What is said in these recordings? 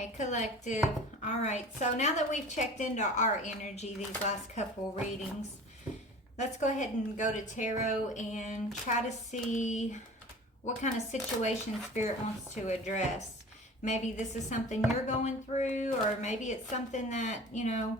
Okay, collective. All right, so now that we've checked into our energy these last couple readings, let's go ahead and go to tarot and try to see what kind of situation Spirit wants to address. Maybe this is something you're going through, or maybe it's something that, you know,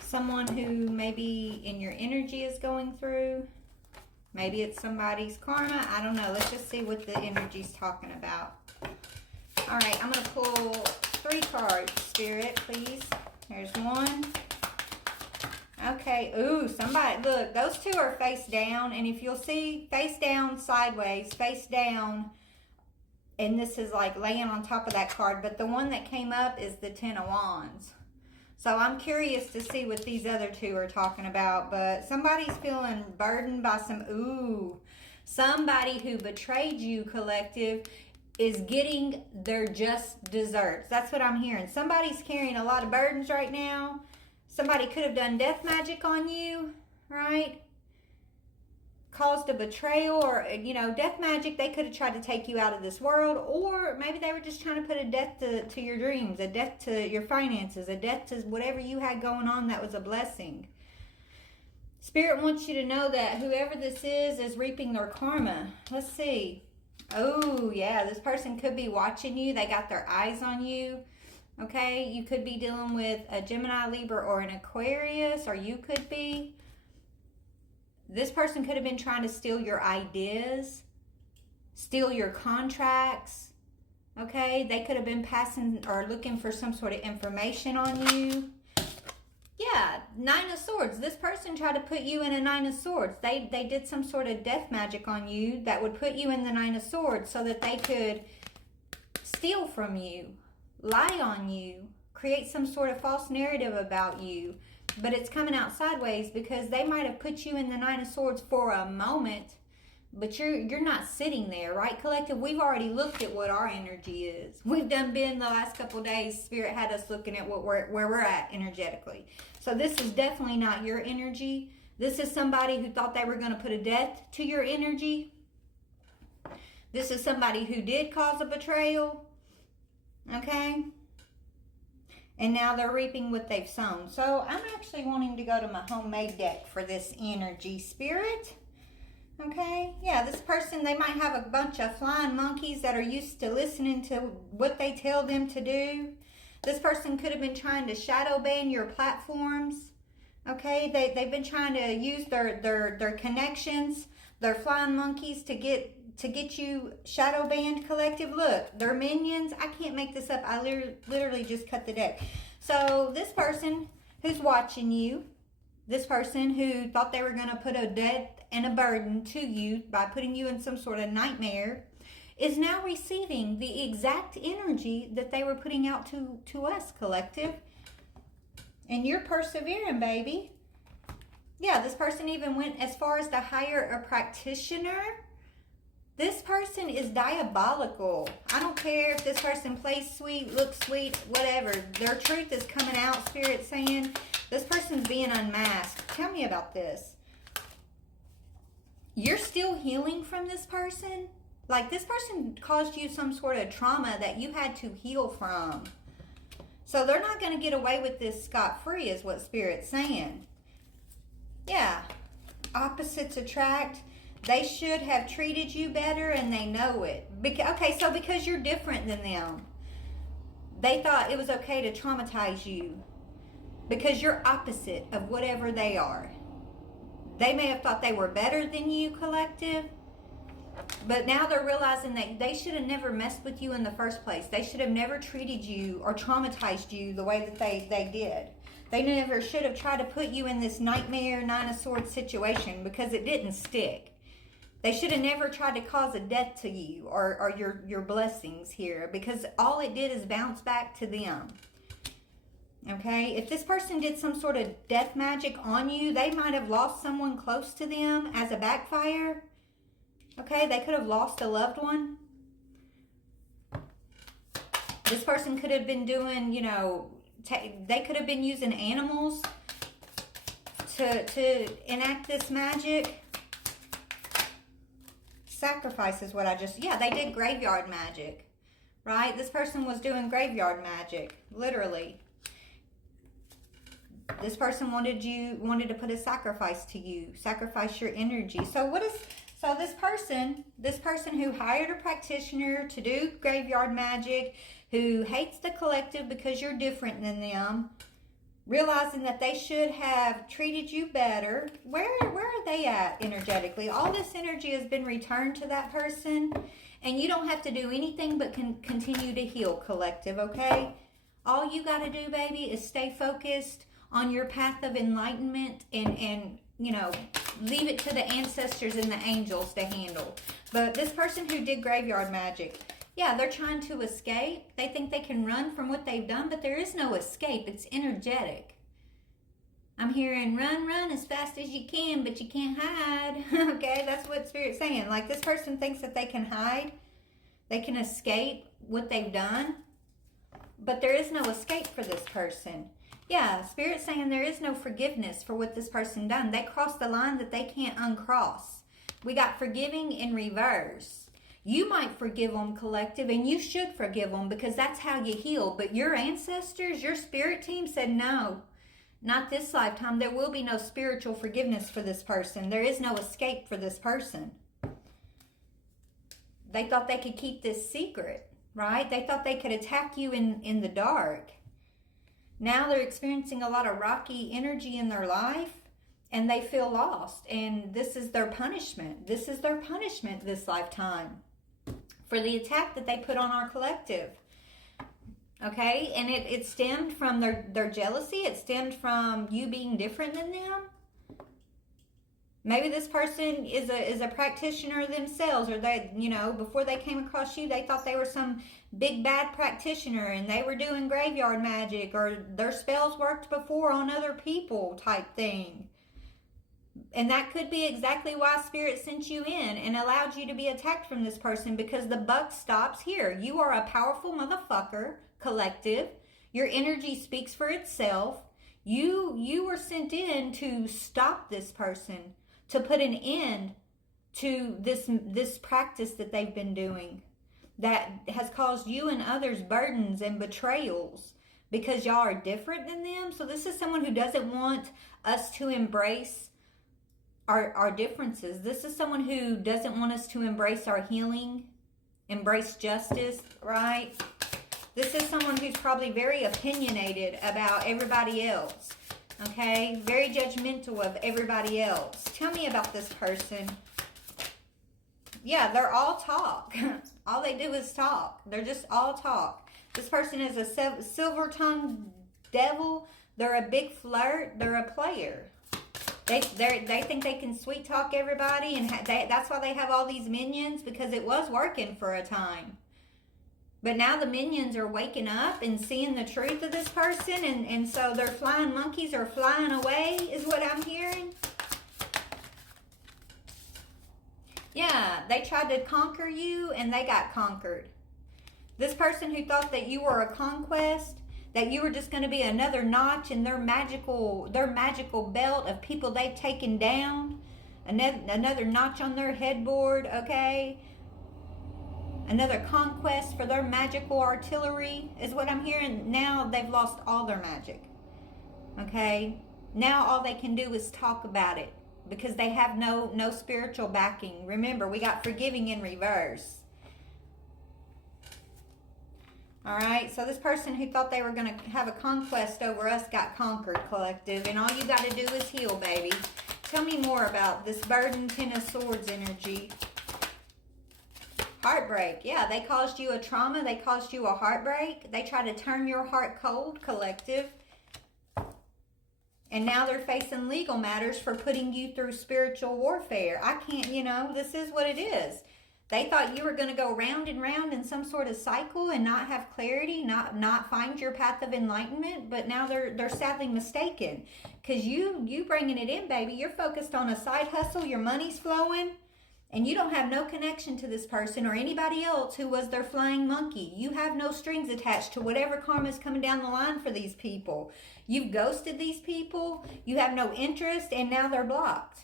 someone who maybe in your energy is going through. Maybe it's somebody's karma. I don't know. Let's just see what the energy's talking about. All right, I'm going to pull 3 cards, Spirit, please. There's one. Okay, ooh, somebody, look, those 2 are face down, and if you'll see, face down, sideways, face down, and this is like laying on top of that card, but the one that came up is the 10 of Wands. So I'm curious to see what these other 2 are talking about, but somebody's feeling burdened by somebody who betrayed you, collective, is getting their just desserts. That's what I'm hearing. Somebody's carrying a lot of burdens right now. Somebody could have done death magic on you, right? Caused a betrayal, or, you know, death magic. They could have tried to take you out of this world, or maybe they were just trying to put a death to your dreams, a death to your finances, a death to whatever you had going on that was a blessing. Spirit wants you to know that whoever this is reaping their karma. Let's see. Oh, yeah, this person could be watching you. They got their eyes on you. Okay, you could be dealing with a Gemini, Libra, or an Aquarius, or you could be. This person could have been trying to steal your ideas, steal your contracts. Okay, they could have been passing or looking for some sort of information on you. Yeah, 9 of Swords. This person tried to put you in a 9 of Swords. They did some sort of death magic on you that would put you in the 9 of Swords so that they could steal from you, lie on you, create some sort of false narrative about you. But it's coming out sideways because they might have put you in the 9 of Swords for a moment, but you're not sitting there, right, collective? We've already looked at what our energy is. We've been the last couple days. Spirit had us looking at where we're at energetically. So this is definitely not your energy. This is somebody who thought they were going to put a death to your energy. This is somebody who did cause a betrayal. Okay? And now they're reaping what they've sown. So I'm actually wanting to go to my homemade deck for this energy, Spirit. Okay, yeah, this person, they might have a bunch of flying monkeys that are used to listening to what they tell them to do. This person could have been trying to shadow ban your platforms. Okay, they've been trying to use their connections, their flying monkeys to get you shadow banned, collective. Look, their minions. I can't make this up. I literally just cut the deck. So this person who's watching you, this person who thought they were going to put a death and a burden to you by putting you in some sort of nightmare, is now receiving the exact energy that they were putting out to us, collective. And you're persevering, baby. Yeah, this person even went as far as to hire a practitioner. This person is diabolical. I don't care if this person plays sweet, looks sweet, whatever. Their truth is coming out, Spirit saying. This person's being unmasked. Tell me about this. You're still healing from this person? Like, this person caused you some sort of trauma that you had to heal from. So they're not going to get away with this scot-free is what Spirit's saying. Yeah. Opposites attract. They should have treated you better and they know it. Okay, so because you're different than them, they thought it was okay to traumatize you because you're opposite of whatever they are. They may have thought they were better than you, collective, but now they're realizing that they should have never messed with you in the first place. They should have never treated you or traumatized you the way that they did. They never should have tried to put you in this nightmare 9 of Swords situation because it didn't stick. They should have never tried to cause a death to you or your blessings here, because all it did is bounce back to them. Okay, if this person did some sort of death magic on you, they might have lost someone close to them as a backfire. Okay, they could have lost a loved one. This person could have been doing, you know, they could have been using animals to enact this magic. Sacrifice is what I just, yeah, they did graveyard magic. right? This person was doing graveyard magic, literally. This person wanted to put a sacrifice to you, sacrifice your energy. So this person who hired a practitioner to do graveyard magic, who hates the collective because you're different than them, realizing that they should have treated you better. Where are they at energetically? All this energy has been returned to that person, and you don't have to do anything but continue to heal, collective, okay? All you got to do, baby, is stay focused on your path of enlightenment and you know, leave it to the ancestors and the angels to handle. But this person who did graveyard magic, yeah, they're trying to escape. They think they can run from what they've done, but there is no escape. It's energetic. I'm hearing run as fast as you can, but you can't hide. Okay, that's what Spirit's saying. Like, this person thinks that they can hide. They can escape what they've done, but there is no escape for this person. Yeah, Spirit's saying there is no forgiveness for what this person done. They crossed the line that they can't uncross. We got forgiving in reverse. You might forgive them, collective, and you should forgive them because that's how you heal. But your ancestors, your spirit team said no, not this lifetime. There will be no spiritual forgiveness for this person. There is no escape for this person. They thought they could keep this secret, right? They thought they could attack you in the dark. Now they're experiencing a lot of rocky energy in their life, and they feel lost. And this is their punishment. This is their punishment this lifetime for the attack that they put on our collective. Okay? And it stemmed from their jealousy. It stemmed from you being different than them. Maybe this person is a practitioner themselves, or they, you know, before they came across you, they thought they were some big bad practitioner and they were doing graveyard magic, or their spells worked before on other people type thing. And that could be exactly why Spirit sent you in and allowed you to be attacked from this person, because the buck stops here. You are a powerful motherfucker, collective. Your energy speaks for itself. You were sent in to stop this person, to put an end to this practice that they've been doing that has caused you and others burdens and betrayals because y'all are different than them. So this is someone who doesn't want us to embrace our differences. This is someone who doesn't want us to embrace our healing, embrace justice, right? This is someone who's probably very opinionated about everybody else. Okay, very judgmental of everybody else. Tell me about this person. Yeah, they're all talk. All they do is talk. They're just all talk. This person is a silver-tongued devil. They're a big flirt. They're a player. They think they can sweet talk everybody, and that's why they have all these minions, because it was working for a time. But now the minions are waking up and seeing the truth of this person, and so their flying monkeys are flying away, is what I'm hearing. Yeah, they tried to conquer you, and they got conquered. This person who thought that you were a conquest, that you were just going to be another notch in their magical belt of people they've taken down, another notch on their headboard, okay? Another conquest for their magical artillery is what I'm hearing. Now they've lost all their magic. Okay? Now all they can do is talk about it because they have no spiritual backing. Remember, we got forgiving in reverse. Alright, so this person who thought they were going to have a conquest over us got conquered, collective. And all you got to do is heal, baby. Tell me more about this burden, Ten of Swords energy. Heartbreak. Yeah, they caused you a trauma. They caused you a heartbreak. They tried to turn your heart cold, collective. And now they're facing legal matters for putting you through spiritual warfare. I can't, you know, this is what it is. They thought you were going to go round and round in some sort of cycle and not have clarity, not find your path of enlightenment. But now they're sadly mistaken. Because you bringing it in, baby. You're focused on a side hustle. Your money's flowing. And you don't have no connection to this person or anybody else who was their flying monkey. You have no strings attached to whatever karma is coming down the line for these people. You've ghosted these people. You have no interest, and now they're blocked.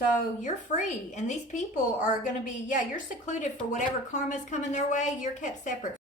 So you're free. And these people are going to be, yeah, you're secluded for whatever karma's coming their way. You're kept separate.